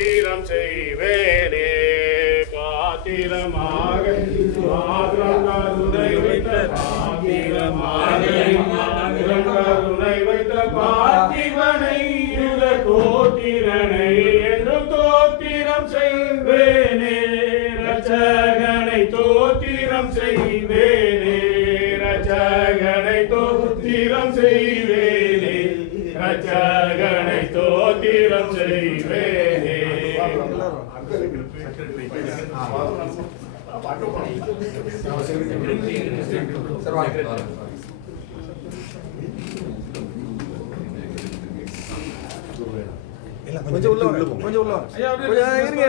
தோத்திரம் செய்வேனே. பாத்திரமாக மாத்திரம் கருணை வைத்த பாத்திரமாக கருணை வைத்த பார்த்திபனை யுக தோத்திரனை என்றும் தோத்திரம் செய்வேனே. ரட்சகனை தோத்திரம் செய்வேனே. ரட்சகனை தோத்திரம் செய்வேனே. ரட்சகனை தோத்திரம் செய்வேனே. கொஞ்சம் உள்ள கொஞ்சம் உள்ள இருங்க.